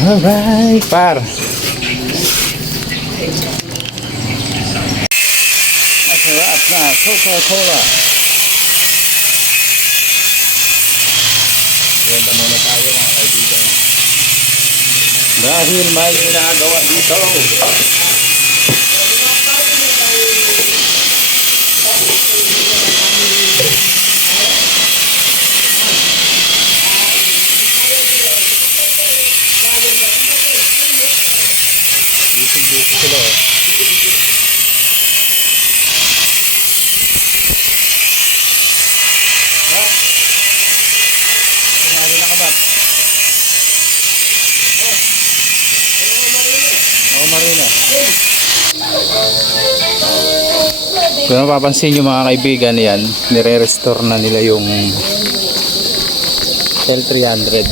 Alright, par. Masarap na Coca-Cola. Ganda muna tayo mga kaibigan. Dahil may ginagawa dito. Busy sila eh. Sumali na ka ba? Oo, Marina. Kung mapapansin nyo mga kaibigan yan, nire-restore na nila yung L300.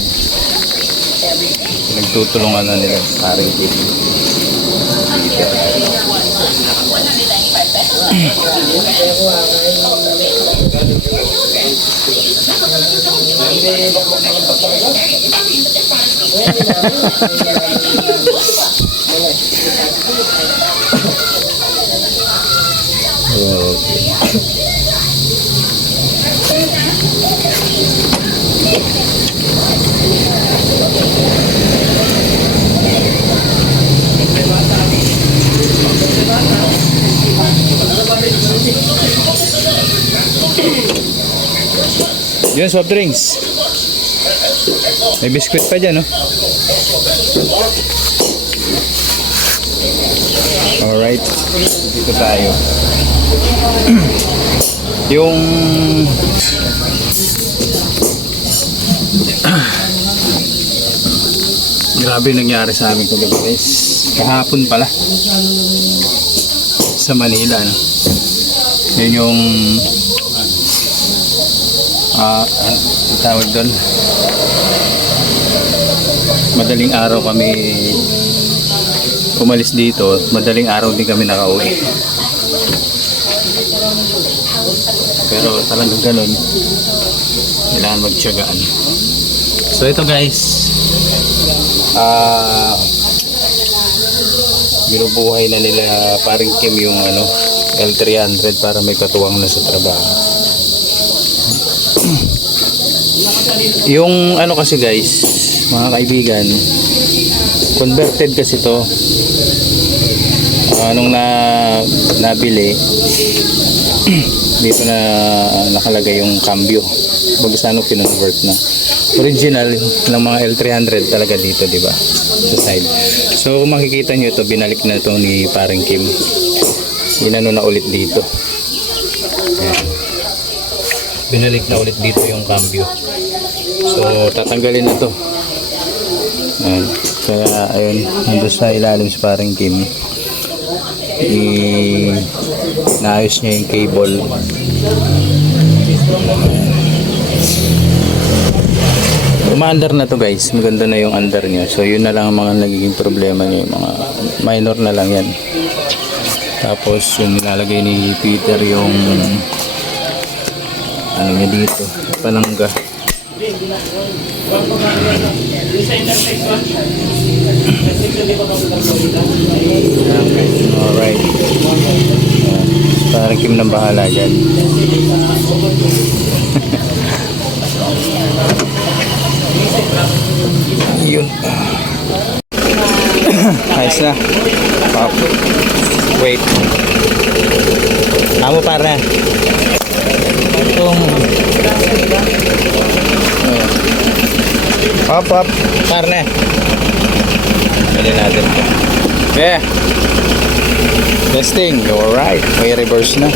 Nagtutulungan na nila paring kit. Yun, soft drinks. May biskuit pa dyan, no? Alright. Dito tayo. Yung grabe nangyari sa amin kagabi guys. Kahapon pala sa Manila, no? Yun yung tawag doon, madaling araw kami umalis dito, madaling araw din kami nakauwi, pero talagang ganun, kailangan magtiyagaan. So ito guys, binubuhay na nila paring Kim yung L300 para may katuwang na sa trabaho. Yung kasi guys, mga kaibigan, converted kasi to. Nung nabili dito na nakalagay yung cambio, bago sa kinonvert na. Original ng mga L300 talaga dito, di ba, sa side. So kung makikita nyo ito, binalik na ito ni paring Kim, inano na ulit dito. Ayan. Binalik na ulit dito yung cambio. So tatanggalin na to. Ayan. Kaya ayun, nandun sa ilalim sa paring Kim, naayos niya yung cable. Umaandar na to guys, maganda na yung andar niya. So yun na lang ang mga nagiging problema niya, yung mga minor na lang yan. Tapos yung nilalagay ni Peter yung niya dito, panangga. Alright, parang Kim nang bahala dyan. Yun. Ayos na. Pop. Wait. Amo para. Itong Pop. Para na. Pwede natin ito. Yeah. Testing. Alright. May reverse na.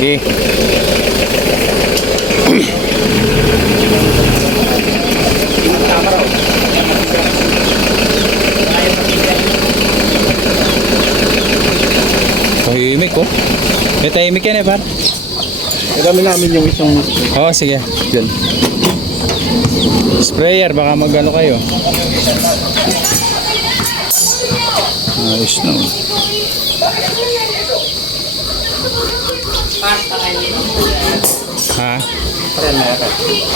Okay. Tahimik ko. May tahimik yan par. Kami namin yung isang... Oo, sige. Yun. Sprayer, baka mag-ano kayo. Ayos na. Ha? Primera.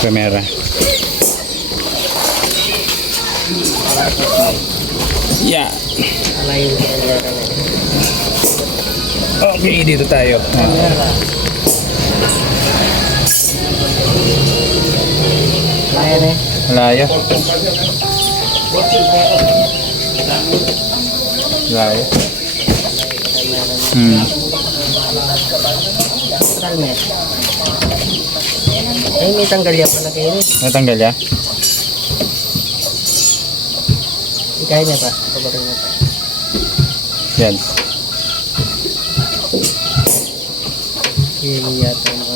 Primera. Yeah. Okay, dito tayo. Malaya. Malaya. Kalmet. Ay, may tanggalya pa na kayo. Natanggal ya? Ikaya niya pa. Pabagay niya pa. Yan. Kili yata mga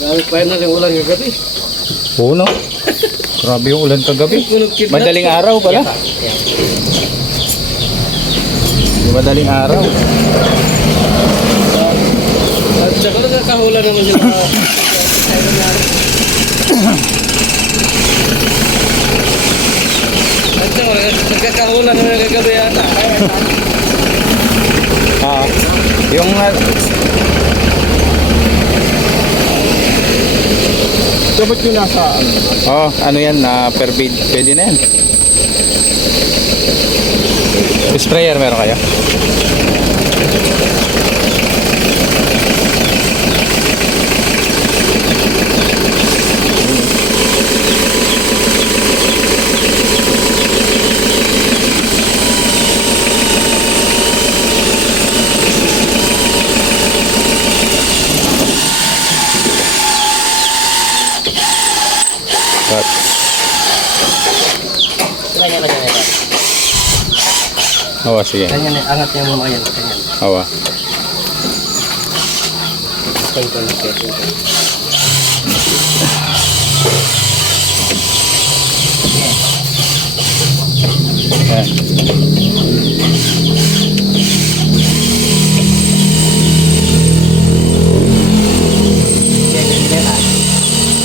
Gamit pa yun na yung ulan ng gabi. Oo, no? Grabe yung ulan kagabi. Madaling araw pala. Madaling araw. At saka nakakahula naman sila. At saka nakakahula naman yung gabi yata. Ah, yung Dapat yung nasa ano? oh, ano yan, per bid, pwede na yan. Sprayer meron kayo? But, Kanya na ganyan. awa, sige. Kanya na, angat niya mo mga yan. Kanya. Awa. Thank you. Yan.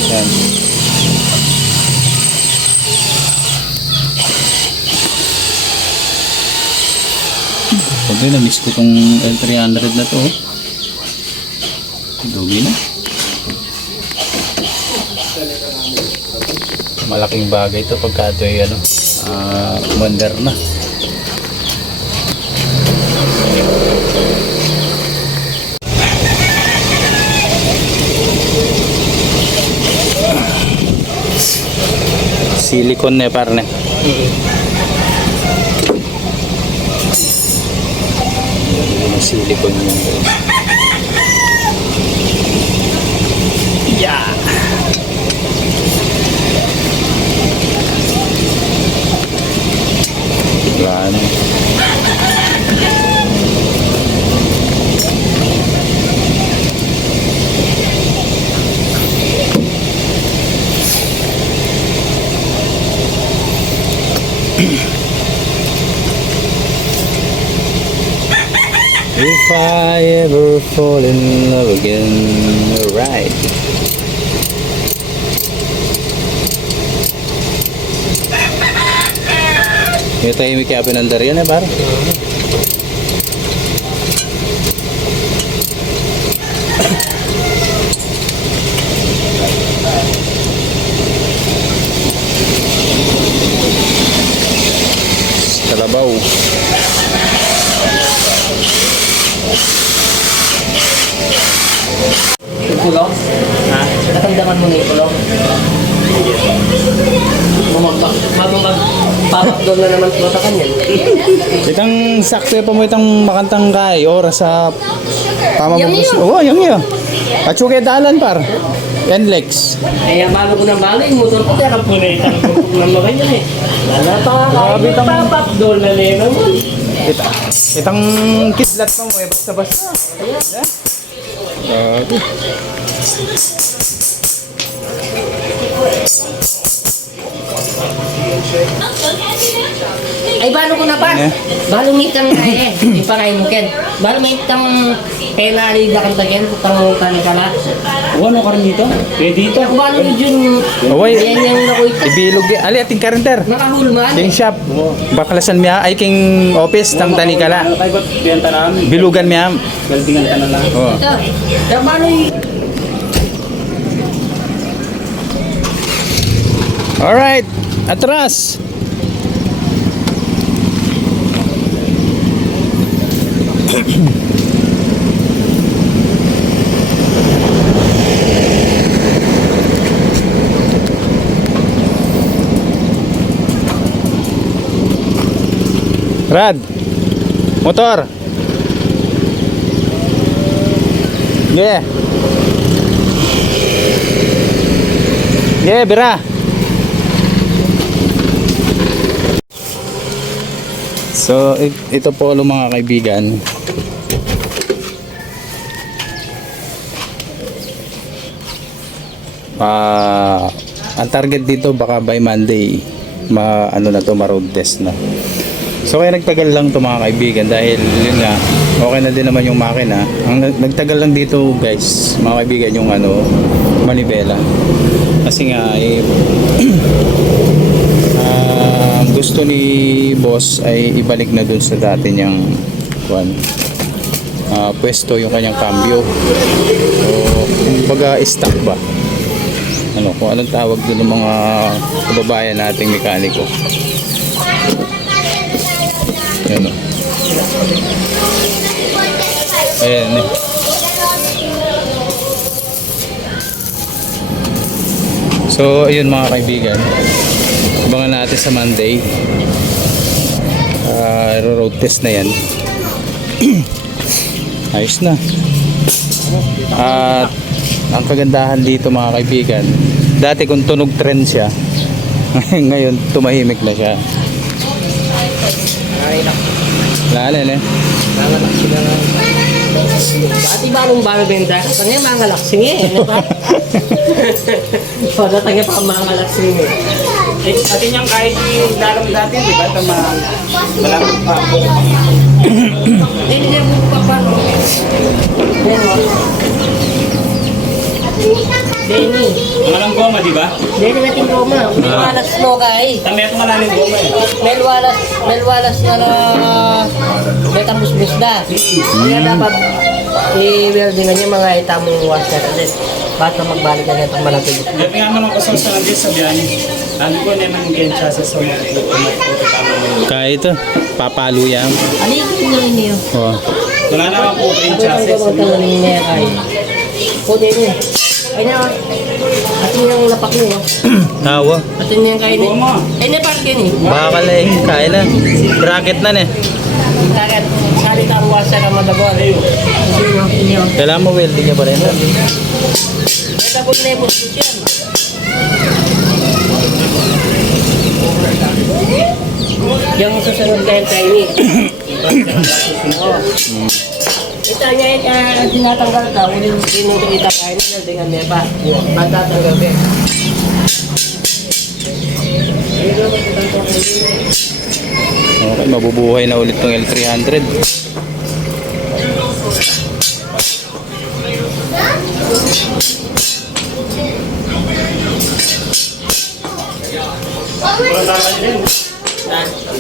Yan. Sabi, na-miss ko tong L300 na to. Dugi na. Malaking bagay to pagka ito ay ano, moderna. Silicone na parne. Silicone yun. Yeah. Ano? If I ever fall in love again, alright. May tahimik kaya pinandar yan para. Kalabaw. Yung kulong? Ha? Natamdaman mo na yung kulong? Papap doon na naman matakan yan. Itang sakto pa mo itang makantang kay oras sa Yang iyo. Oh, yang iyo. At suke dalan par. Yan Lex. Kaya bago ko ng bago, yung motor ko kaya kapunita ng mga ganyan eh. Lala pa Grabe kayo, tang- papap doon na rin naman. Itang kidlat pa mo eh basta-basta. Grabe. Ay, Ay, balo ko na pa. Ano? Balo mitang kaya eh. Di pa kayo mungkin. Balo mitang kaya nalida kang tagyan. Putang tani ka na. Ano ka rin dito? Pwede dito. Kung balo yun. Away. Ayan yung nakuit. Ibilog di. Ali ating karinter. Nakahulman. King shop. Baklasan miya ay king office tang tanikala. Kaya ba't biyanta namin? Bilugan miya. Galingan ka na lang. Oh. Ito. Kaya balo yung... Alright. Atras. Rad. Motor. Yeah. Yeah, bira. So, ito po mga kaibigan. Ang target dito baka by Monday ano na to, ma-road test na. So kaya nagtagal lang to mga kaibigan dahil yun nga, okay na din naman yung makina. Ang nagtagal lang dito guys, mga kaibigan, yung manibela. Kasi nga gusto ni boss ay ibalik na dun sa dati niyang pwesto yung kanyang cambio. So kumbaga stock ba, kung anong tawag dun ng mga kababayan nating mekaniko. Ayan, ayan eh. So ayun mga kaibigan, abangan natin sa Monday. Road test na yan. Ayos na. At ang kagandahan dito mga kaibigan, dati kung tunog trend siya, ngayon tumahimik na siya. Ay, nak. Lalan eh. Mangalak sila na. Dati ba nung balo benda? Katanya mangalak singi. Ano ba? Padatanya pa mangalak singi. Atin yung kahit yung dalam dati, di ba? Malapit pa. Hindi niya buka pa. Denny. Malang goma, di ba? Denny natin goma. Melwalas no kay. Kami ito malalim goma eh. Melwalas na na betang busbus na. Kaya dapat i-weldingan niya mga itamong washer ulit. Basta magbalik na itong malapit. Dati nga naman ko sa nandiyan sa biyani. Ano ko na nang gensya sa mga Kaya ito, papalo yan. Ano yung pinili niyo? Oh. wala naman po yung Ang chassis. gamot ng niya kay. Pwede niya. Ay na. Atin yung lapak niyo. Tawa. Atin yung kain niyo. Ay na parang gini. Bakal eh, kaya na. Bracket na eh. Kagat. Salit ang washer ang madagol. Hindi niyo. Kailangan mo welding niya pa rin. May tapos na yung busbus yan. Yung susunod kayo tayo ito niya yung tinatanggal ka, ulit pinutulita kayo nila dengan niya pa. Matatanggal ka. Okay, mabubuhay na ulit tong L300.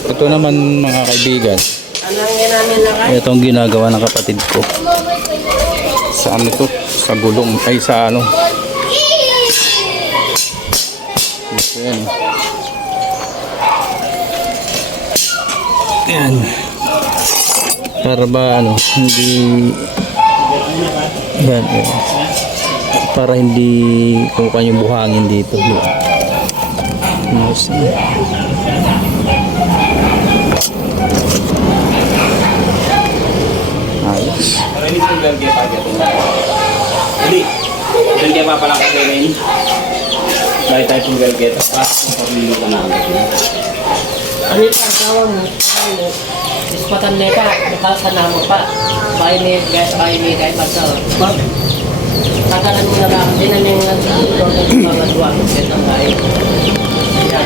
Ito naman mga kaibigan, Anong yan namin lang ay? itong ginagawa ng kapatid ko. Sa ano to? Sa gulong, ay sa ano. Ito yan. Yan. Para ba ano, hindi yan, yan. Para hindi kukuha yung buhangin dito. Yes. Ayos. Marinig ko yung galgya pa dito. Hindi. Galgya pa palang kakainin. Dahil tayo pong galgya. Tapos kung pamilyo ka na. Ano yung asawa mo? Ano? Ispatan niya pa, nakasanama pa. Bahay ni kahit basta. Tanggalan mo na lang. Hindi na yung mga duwa. Ito ang bahay. Ayan.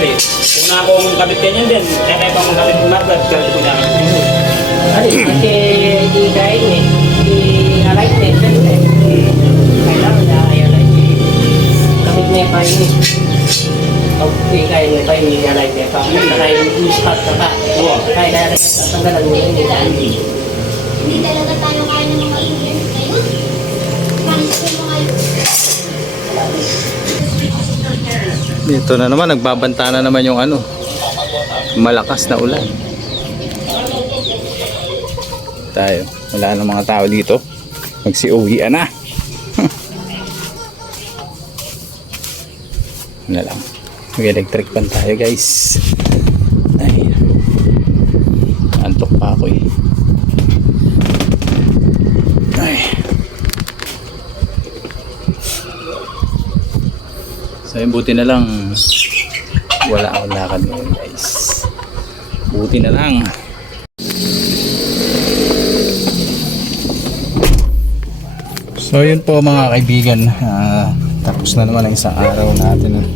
Ali, una akong kabit ganyan din. Kaya kaya pa mong kabit mo market, kabit ko na. Kasi di kain eh. Di alay eh. Siyempre. Kailangan na alay eh. Kapit na yung pain eh. Pag di kain na pain, di alay eh. Pag nakay start ka pa. Kaya kaya tanggalan mo yun. Hindi talaga tayo kaya ng mga alien. Ayun. Panis ko yung mga Dito na naman, nagbabanta na naman yung ano, malakas na ulan. Tayo, wala na mga tao dito. Magsi-uwian na. Wala lang. Mag-electric pan tayo guys. Ay, antok pa ako eh. Ay. So yun, buti na lang wala akong lakad ngayon guys. Buti na lang. So yun po mga kaibigan, tapos na naman ang isang araw natin.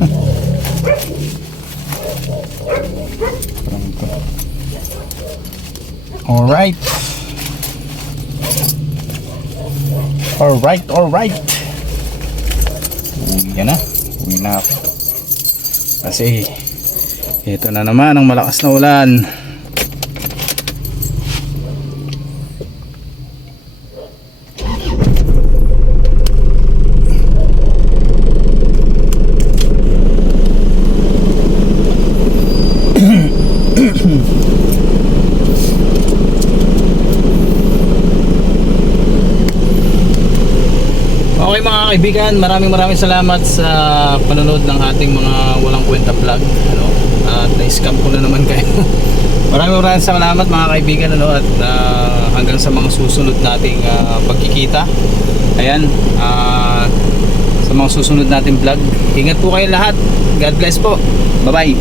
Alright. Alright. Uwi na ako. Kasi ito na naman ang malakas na ulan. Okay mga kaibigan, maraming salamat sa panonood ng ating mga walang kwenta vlog, ano? At na-scam ko na naman kayo. maraming salamat mga kaibigan, ano? At hanggang sa mga susunod nating pagkikita. Ayan, sa mga susunod nating vlog. Ingat po kayo lahat. God bless po. Bye bye.